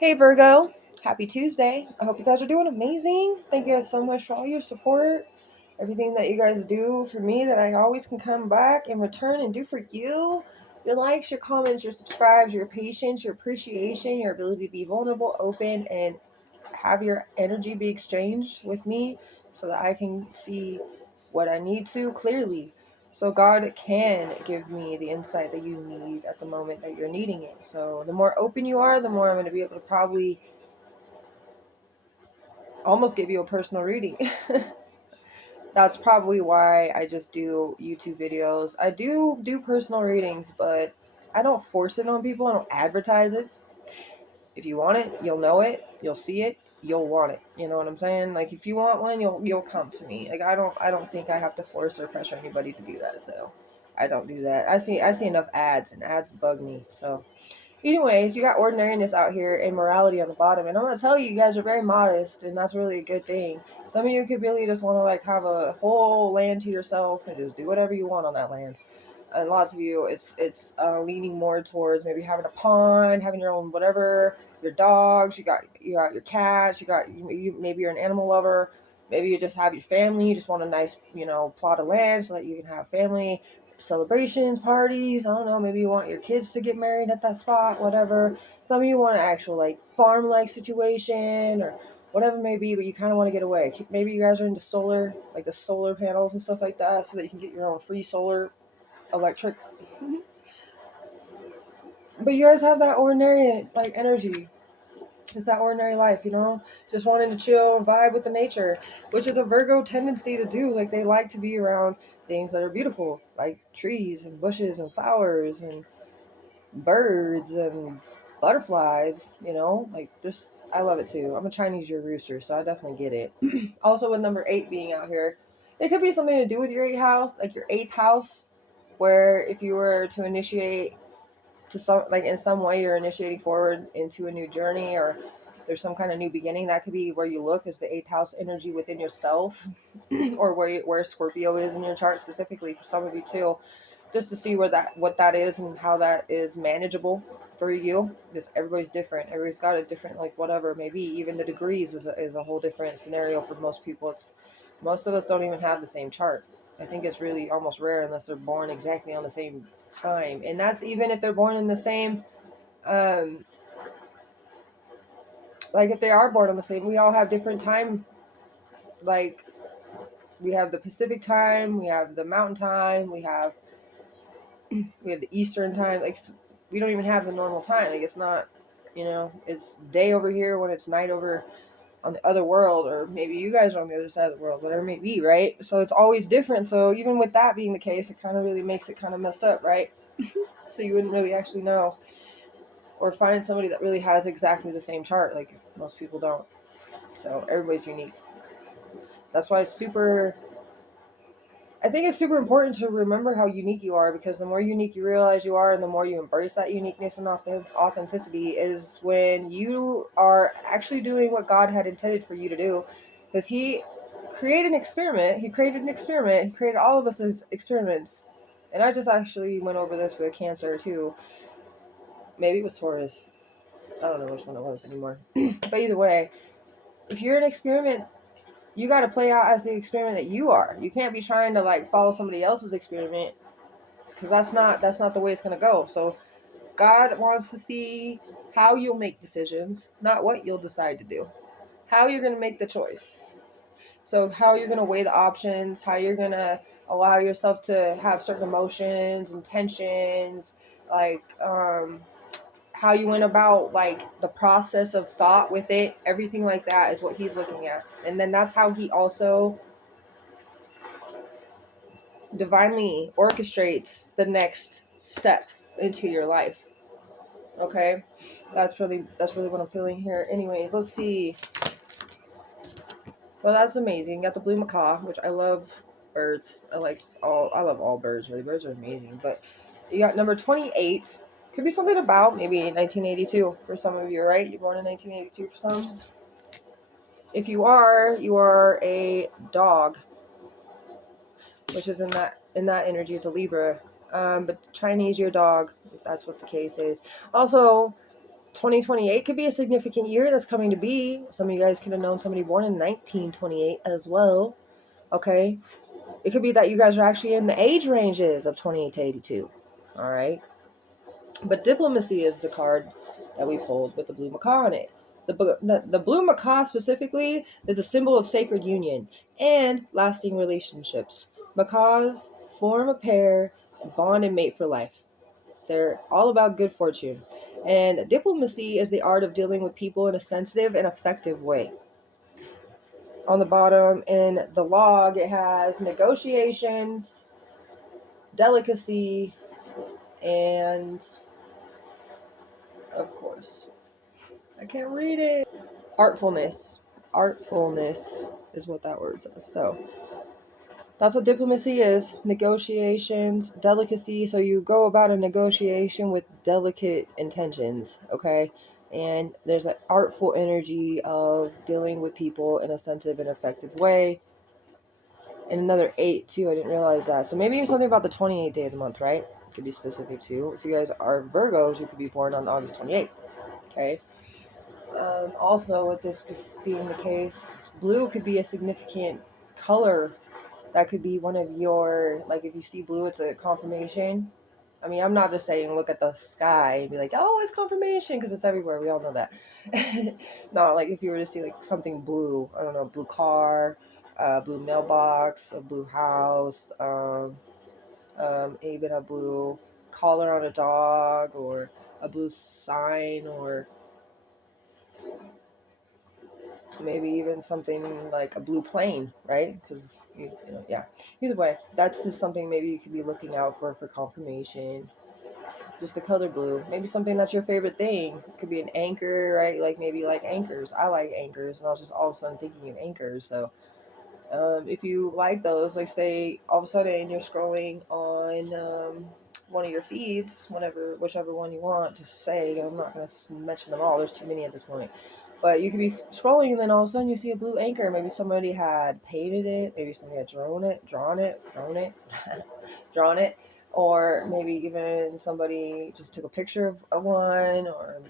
Hey Virgo, happy Tuesday. I hope you guys are doing amazing. Thank you guys so much for all your support, everything that you guys do for me that I always can come back and return and do for you. Your likes, your comments, your subscribes, your patience, your appreciation, your ability to be vulnerable, open, and have your energy be exchanged with me so that I can see what I need to clearly. So God can give me the insight that you need at the moment that you're needing it. So the more open you are, the more I'm going to be able to probably almost give you a personal reading. That's probably why I just do YouTube videos. I do personal readings, but I don't force it on people. I don't advertise it. If you want it, you'll know it, you'll see it, you'll want it. You know what I'm saying? Like if you want one, you'll come to me. Like I don't think I have to force or pressure anybody to do that. So I don't do that. I see enough ads, and ads bug me. So anyways, you got ordinariness out here and morality on the bottom. And I'm gonna tell you, you guys are very modest, and that's really a good thing. Some of you could really just want to like have a whole land to yourself and just do whatever you want on that land. And lots of you, it's leaning more towards maybe having a pond, having your own whatever, your dogs, you got your cats, maybe you're an animal lover, maybe you just have your family, you just want a nice plot of land so that you can have family celebrations, parties. I don't know, maybe you want your kids to get married at that spot, whatever. Some of you want an actual like farm like situation or whatever it may be, but you kind of want to get away. Maybe you guys are into solar, like the solar panels and stuff like that, so that you can get your own free solar electric. But you guys have that ordinary like energy. It's that ordinary life, just wanting to chill and vibe with the nature, which is a Virgo tendency to do. Like they like to be around things that are beautiful, like trees and bushes and flowers and birds and butterflies, like just I love it too. I'm a Chinese year rooster, so I definitely get it. Also with number 8 being out here, it could be something to do with your 8th house, like your 8th house, where if you were to initiate to some like in some way you're initiating forward into a new journey, or there's some kind of new beginning. That could be where you look as the 8th house energy within yourself, or where Scorpio is in your chart specifically for some of you too, just to see what that is and how that is manageable for you, because everybody's different. Everybody's got a different like whatever, maybe even the degrees is a whole different scenario for most people. It's most of us don't even have the same chart. I think it's really almost rare unless they're born exactly on the same time, and that's even if they're born in the same um like if they are born on the same, we all have different time. Like we have the Pacific time, we have the mountain time, we have the Eastern time. Like we don't even have the normal time. Like it's not, it's day over here when it's night over on the other world, or maybe you guys are on the other side of the world, whatever it may be, right? So it's always different. So even with that being the case, it kind of really makes it kind of messed up, right? So you wouldn't really actually know or find somebody that really has exactly the same chart. Like most people don't. So everybody's unique. That's why I think it's super important to remember how unique you are, because the more unique you realize you are and the more you embrace that uniqueness and authenticity is when you are actually doing what God had intended for you to do. Because He created an experiment. He created all of us as experiments. And I just actually went over this with Cancer too. Maybe it was Taurus. I don't know which one it was anymore. But either way, if you're an experiment, you got to play out as the experiment that you are. You can't be trying to like follow somebody else's experiment, because that's not the way it's going to go. So God wants to see how you'll make decisions, not what you'll decide to do. How you're going to make the choice. So how you're going to weigh the options, how you're going to allow yourself to have certain emotions and tensions, like how you went about like the process of thought with it, everything like that is what He's looking at. And then that's how He also divinely orchestrates the next step into your life. Okay, that's really what I'm feeling here. Anyways, let's see. Well, that's amazing. You got the blue macaw, which I love. Birds, I love all birds, really. Birds are amazing. But you got number 28. Could be something about maybe 1982 for some of you, right? You're born in 1982 for some. If you are a dog, which is in that energy, is a Libra. But Chinese your dog, if that's what the case is. Also, 2028 could be a significant year that's coming to be. Some of you guys could have known somebody born in 1928 as well. Okay. It could be that you guys are actually in the age ranges of 28 to 82. All right. But diplomacy is the card that we pulled with the blue macaw on it. The blue macaw specifically is a symbol of sacred union and lasting relationships. Macaws form a pair, bond and mate for life. They're all about good fortune. And diplomacy is the art of dealing with people in a sensitive and effective way. On the bottom in the log, it has negotiations, delicacy, and of course, I can't read it. Artfulness. Artfulness is what that word says. So that's what diplomacy is. Negotiations, delicacy. So you go about a negotiation with delicate intentions, okay? And there's an artful energy of dealing with people in a sensitive and effective way. And another 8 too, I didn't realize that. So maybe something about the 28th day of the month, right? Could be specific too. If you guys are Virgos, you could be born on August 28th, okay? Also, with this being the case, blue could be a significant color. That could be one of your, like, if you see blue, it's a confirmation. I mean, I'm not just saying look at the sky and be like, oh, it's confirmation, because it's everywhere. We all know that. No, like if you were to see like something blue, I don't know, blue car, blue mailbox, a blue house, even a blue collar on a dog, or a blue sign, or maybe even something like a blue plane, right? Because, you know, yeah. Either way, that's just something maybe you could be looking out for confirmation. Just the color blue. Maybe something that's your favorite thing. It could be an anchor, right? Like maybe like anchors. I like anchors, and I was just all of a sudden thinking of anchors. So if you like those, like say all of a sudden you're scrolling on one of your feeds, whichever one you want to say. I'm not going to mention them all. There's too many at this point. But you could be scrolling and then all of a sudden you see a blue anchor. Maybe somebody had painted it. Maybe somebody had drawn it. Or maybe even somebody just took a picture of one or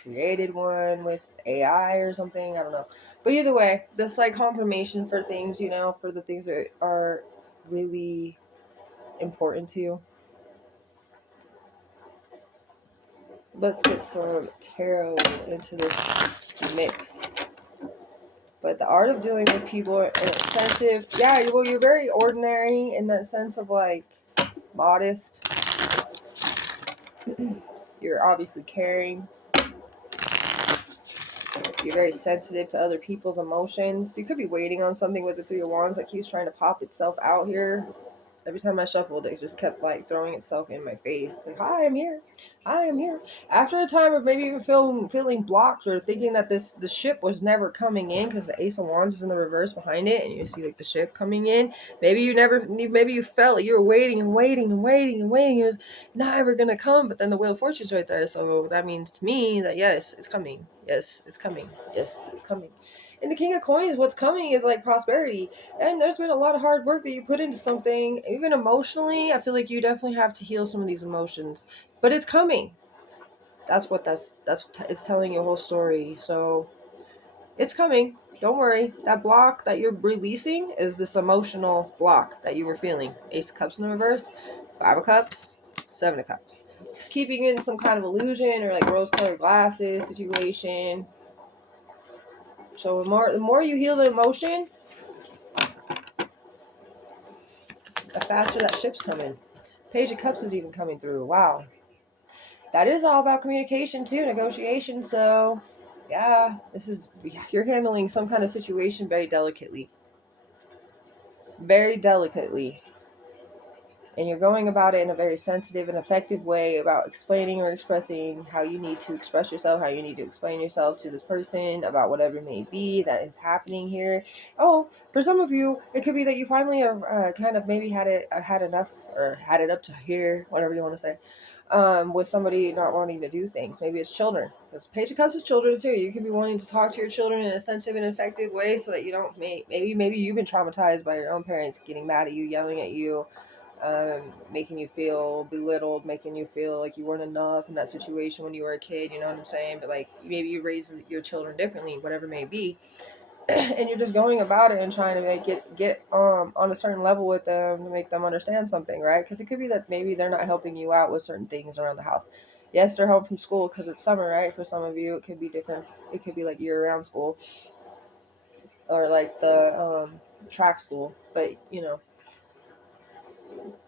created one with AI or something. I don't know. But either way, this like confirmation for things, you know, for the things that are really important to you. Let's get some tarot into this mix. But the art of dealing with people in a sensitive, yeah, well, you're very ordinary in that sense of like modest. You're obviously caring. You're very sensitive to other people's emotions. You could be waiting on something with the Three of Wands that keeps trying to pop itself out here. Every time I shuffled, it just kept like throwing itself in my face. It's like, hi, I'm here. Hi, I'm here. After a time of maybe even feeling blocked or thinking that the ship was never coming in because the Ace of Wands is in the reverse behind it, and you see like the ship coming in. Maybe you felt like you were waiting and waiting and waiting and waiting. It was not ever gonna come, but then the Wheel of Fortune's right there. So that means to me that yes, it's coming. Yes, it's coming. Yes, it's coming. And the King of Coins, what's coming is like prosperity. And there's been a lot of hard work that you put into something, even emotionally. I feel like you definitely have to heal some of these emotions, but it's coming. That's it's telling you a whole story. So it's coming. Don't worry. That block that you're releasing is this emotional block that you were feeling. Ace of Cups in the reverse, Five of Cups, Seven of Cups. It's keeping you in some kind of illusion or like rose-colored glasses situation. So the more you heal the emotion, the faster that ship's coming. Page of Cups is even coming through. Wow. That is all about communication too, negotiation. So yeah, you're handling some kind of situation very delicately. Very delicately. And you're going about it in a very sensitive and effective way about explaining or expressing how you need to express yourself, how you need to explain yourself to this person about whatever it may be that is happening here. Oh, for some of you, it could be that you finally are kind of maybe had enough or had it up to here, whatever you want to say, with somebody not wanting to do things. Maybe it's children. Because Page of Cups is children too. You can be wanting to talk to your children in a sensitive and effective way so that you don't maybe you've been traumatized by your own parents getting mad at you, yelling at you, making you feel belittled, making you feel like you weren't enough in that situation when you were a kid, you know what I'm saying? But like maybe you raise your children differently, whatever it may be. And you're just going about it and trying to make it get on a certain level with them to make them understand something, right? Because it could be that maybe they're not helping you out with certain things around the house. Yes, they're home from school because it's summer, right? For some of you it could be different. It could be like year-round school, or like the track school. But you know,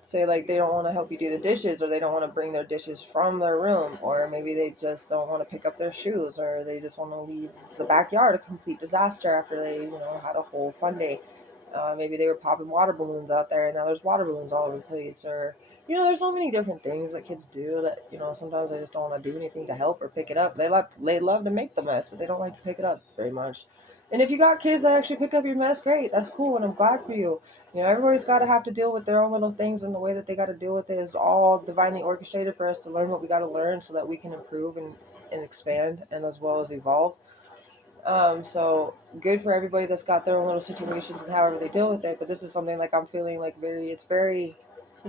say like they don't want to help you do the dishes, or they don't want to bring their dishes from their room, or maybe they just don't want to pick up their shoes, or they just want to leave the backyard a complete disaster after they, you know, had a whole fun day. Maybe they were popping water balloons out there and now there's water balloons all over the place. Or, you know, there's so many different things that kids do that, you know, sometimes they just don't want to do anything to help or pick it up. They love to make the mess, but they don't like to pick it up very much. And if you got kids that actually pick up your mess, great, that's cool, and I'm glad for you. You know, everybody's got to have to deal with their own little things, and the way that they got to deal with it is all divinely orchestrated for us to learn what we got to learn so that we can improve and expand, and as well as evolve. So good for everybody that's got their own little situations and however they deal with it. But this is something like I'm feeling like it's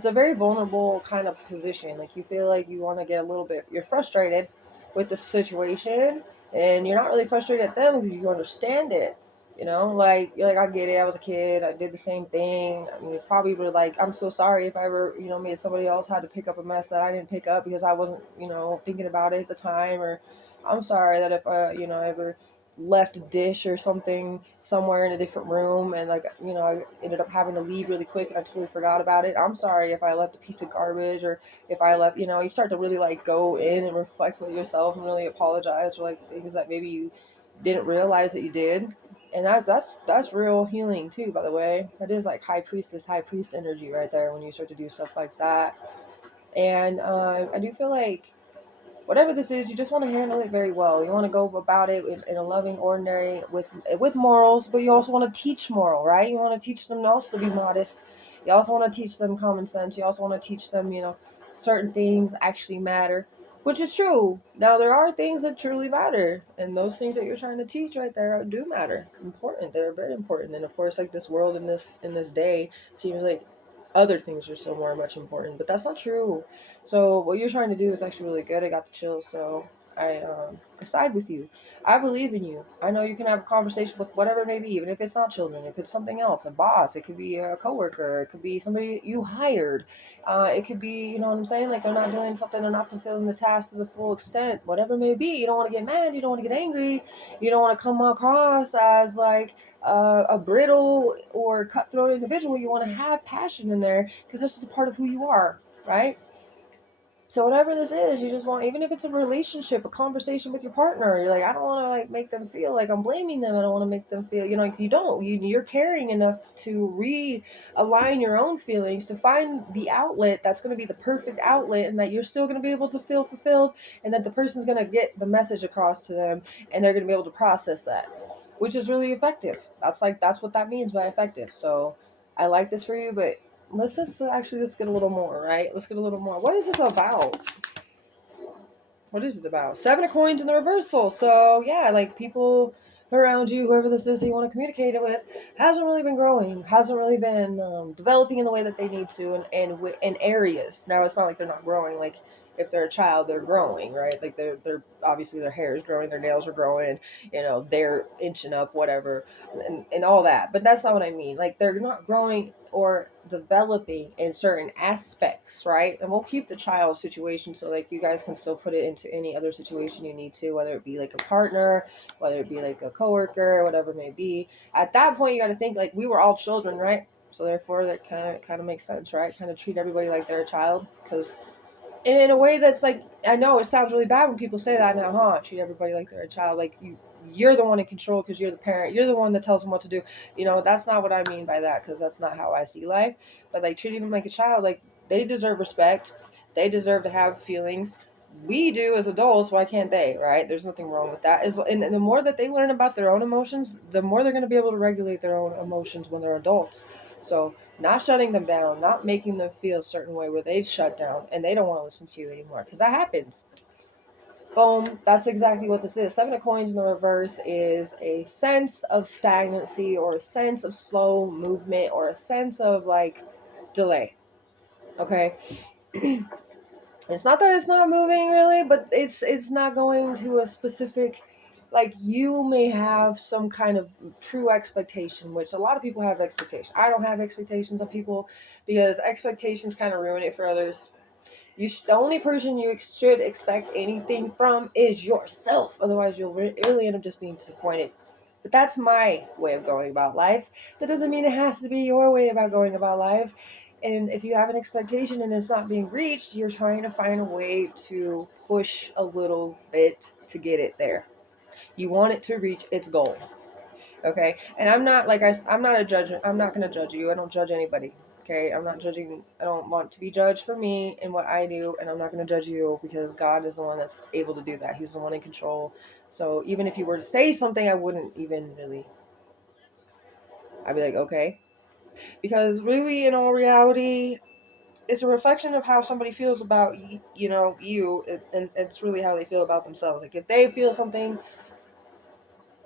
a very vulnerable kind of position. Like you feel like you want to get a little bit, you're frustrated with the situation, and you're not really frustrated at them because you understand it. You know, like you're like, I get it. I was a kid. I did the same thing. I mean, you probably were like, I'm so sorry if I ever, you know, made somebody else had to pick up a mess that I didn't pick up because I wasn't, you know, thinking about it at the time. Or I'm sorry that if you know, ever left a dish or something somewhere in a different room, and like, you know, I ended up having to leave really quick and I totally forgot about it. I'm sorry if I left a piece of garbage, or if I left, you know, you start to really like go in and reflect with yourself and really apologize for like things that maybe you didn't realize that you did. And that's real healing too, by the way. That is like high priest energy right there when you start to do stuff like that. And I do feel like whatever this is, you just want to handle it very well. You want to go about it in a loving, ordinary, with morals, but you also want to teach moral, right? You want to teach them also to be modest. You also want to teach them common sense. You also want to teach them, you know, certain things actually matter, which is true. Now, there are things that truly matter, and those things that you're trying to teach right there do matter. Important. They're very important. And of course, like this world in this day seems like other things are so much important, but that's not true. So what you're trying to do is actually really good. I got the chills, so I side with you. I believe in you. I know you can have a conversation with whatever it may be, even if it's not children, if it's something else, a boss, it could be a coworker, it could be somebody you hired, it could be, you know what I'm saying, like they're not doing something, they're not fulfilling the task to the full extent, whatever it may be. You don't want to get mad, you don't want to get angry, you don't want to come across as like a brittle or cutthroat individual. You want to have passion in there because this is a part of who you are, right? So whatever this is, you just want, even if it's a relationship, a conversation with your partner, you're like, I don't want to like make them feel like I'm blaming them. I don't want to make them feel, you know, like you're caring enough to realign your own feelings to find the outlet that's going to be the perfect outlet, and that you're still going to be able to feel fulfilled, and that the person's going to get the message across to them, and they're going to be able to process that, which is really effective. That's what that means by effective. So I like this for you, but let's get a little more, right? Let's get a little more. What is this about? What is it about? Seven of coins in the reversal. So yeah, like people around you, whoever this is that you want to communicate it with, hasn't really been growing, hasn't really been developing in the way that they need to, and in areas. Now it's not like they're not growing. Like if they're a child, they're growing, right? Like they're obviously their hair is growing, their nails are growing, you know, they're inching up, whatever, and all that. But that's not what I mean. Like they're not growing or developing in certain aspects, right? And we'll keep the child situation so like you guys can still put it into any other situation you need to, whether it be like a partner, whether it be like a coworker, whatever it may be. At that point, you got to think like we were all children, right? So therefore, that kind of makes sense, right? Kind of treat everybody like they're a child, because in a way that's like, I know it sounds really bad when people say that now, huh? Treat everybody like they're a child, like you're the one in control because you're the parent, you're the one that tells them what to do. You know, that's not what I mean by that, because that's not how I see life. But like treating them like a child, like they deserve respect, they deserve to have feelings. We do as adults, why can't they, right? There's nothing wrong with that. And the more that they learn about their own emotions, the more they're going to be able to regulate their own emotions when they're adults. So not shutting them down, not making them feel a certain way where they shut down and they don't want to listen to you anymore, because that happens. Boom, that's exactly what this is. Seven of coins in the reverse is a sense of stagnancy, or a sense of slow movement, or a sense of like delay. Okay. It's not that it's not moving really, but it's not going to a specific, like, you may have some kind of true expectation, which a lot of people have expectations. I don't have expectations of people because expectations kind of ruin it for others. The only person you should expect anything from is yourself. Otherwise, you'll really end up just being disappointed. But that's my way of going about life. That doesn't mean it has to be your way about going about life. And if you have an expectation and it's not being reached, you're trying to find a way to push a little bit to get it there. You want it to reach its goal. Okay. And I'm not, like I'm not a judge. I'm not going to judge you. I don't judge anybody. Okay. I'm not judging. I don't want to be judged for me and what I do. And I'm not going to judge you because God is the one that's able to do that. He's the one in control. So even if you were to say something, I wouldn't even really, I'd be like, okay. Because really, in all reality, it's a reflection of how somebody feels about, you, and it's really how they feel about themselves. Like if they feel something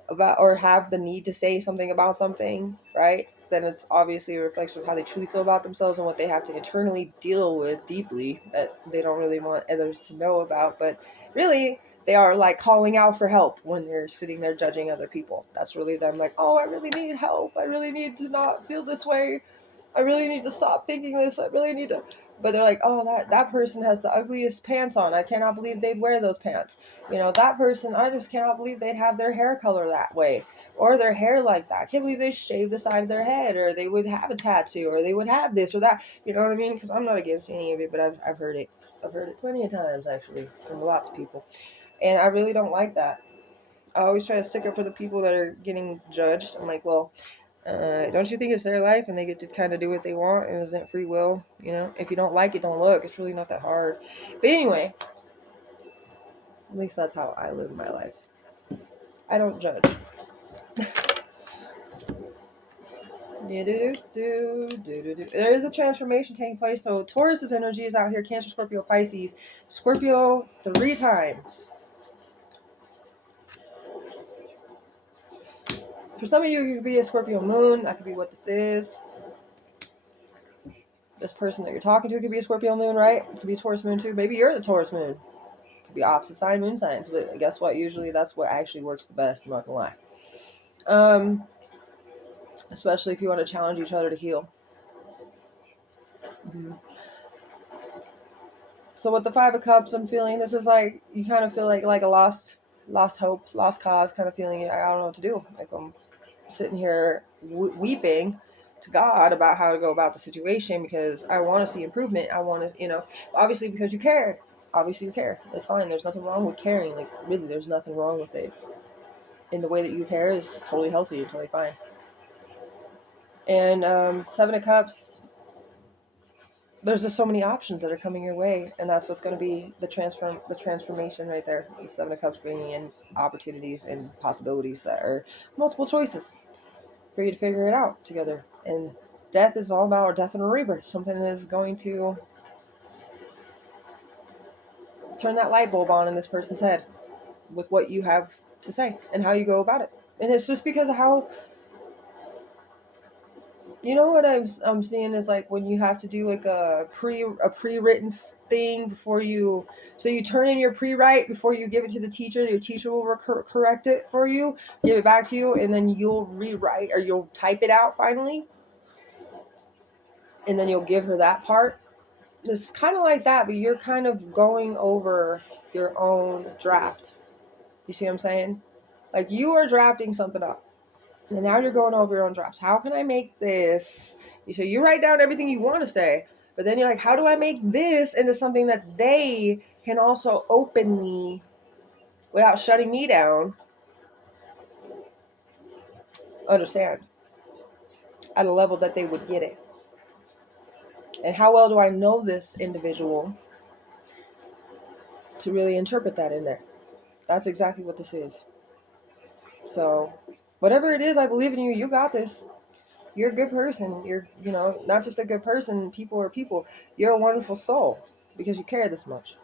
about, or have the need to say something about something, right, then it's obviously a reflection of how they truly feel about themselves and what they have to internally deal with deeply that they don't really want others to know about. But really, they are like calling out for help when they're sitting there judging other people. That's really them, like, oh, I really need help, I really need to not feel this way, I really need to stop thinking this, I really need to. But they're like, oh, that person has the ugliest pants on, I cannot believe they'd wear those pants. That person, I just cannot believe they'd have their hair color that way, or their hair like that. I can't believe they shave the side of their head, or they would have a tattoo, or they would have this or that. You know what I mean? Because I'm not against any of it, but I've heard it. I've heard it plenty of times, actually, from lots of people. And I really don't like that. I always try to stick up for the people that are getting judged. I'm like, well, don't you think it's their life and they get to kind of do what they want, and isn't it free will? If you don't like it, don't look. It's really not that hard. But anyway, at least that's how I live my life. I don't judge. There is a transformation taking place. So Taurus's energy is out here. Cancer, Scorpio, Pisces. Scorpio 3 times. For some of you, it could be a Scorpio moon. That could be what this is. This person that you're talking to could be a Scorpio moon, right? It could be a Taurus moon too. Maybe you're the Taurus moon. It could be opposite sign moon signs. But guess what? Usually that's what actually works the best. I'm not gonna lie. Especially if you want to challenge each other to heal. Mm-hmm. So with the 5 of Cups, I'm feeling this is like, you kind of feel like a lost hope, lost cause kind of feeling. I don't know what to do. Like I'm sitting here weeping to God about how to go about the situation because I want to see improvement. I want to, obviously because you care. Obviously you care. That's fine. There's nothing wrong with caring. Like really, there's nothing wrong with it. And the way that you care is totally healthy and totally fine. And 7 of Cups, there's just so many options that are coming your way, and that's what's going to be the transformation right there. The 7 of Cups bringing in opportunities and possibilities that are multiple choices for you to figure it out together. And death is all about death and a rebirth. Something that is going to turn that light bulb on in this person's head with what you have to say and how you go about it. And it's just because of how, what I'm seeing is like when you have to do like a pre-written thing before you, so you turn in your pre-write before you give it to the teacher. Your teacher will correct it for you, give it back to you, and then you'll rewrite or you'll type it out finally, and then you'll give her that part. It's kind of like that, but you're kind of going over your own draft. You see what I'm saying? Like you are drafting something up, and now you're going over your own drafts. How can I make this? So you write down everything you want to say, but then you're like, how do I make this into something that they can also openly, without shutting me down, understand at a level that they would get it? And how well do I know this individual to really interpret that in there? That's exactly what this is. So whatever it is, I believe in you. You got this. You're a good person. You're, not just a good person. People are people. You're a wonderful soul because you care this much.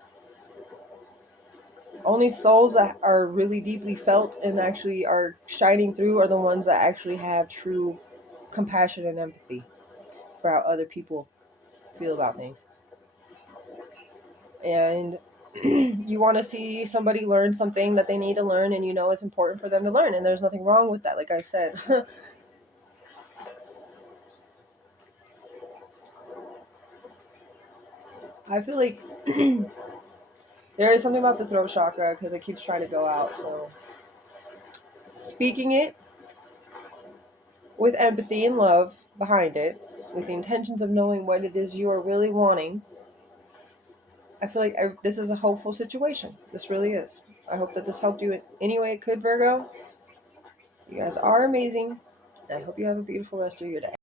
Only souls that are really deeply felt and actually are shining through are the ones that actually have true compassion and empathy for how other people feel about things. and you want to see somebody learn something that they need to learn, and you know it's important for them to learn, and there's nothing wrong with that, like I said. I feel like there is something about the throat chakra because it keeps trying to go out. So speaking it with empathy and love behind it, with the intentions of knowing what it is you are really wanting, I feel like this is a hopeful situation. This really is. I hope that this helped you in any way it could, Virgo. You guys are amazing. I hope you have a beautiful rest of your day.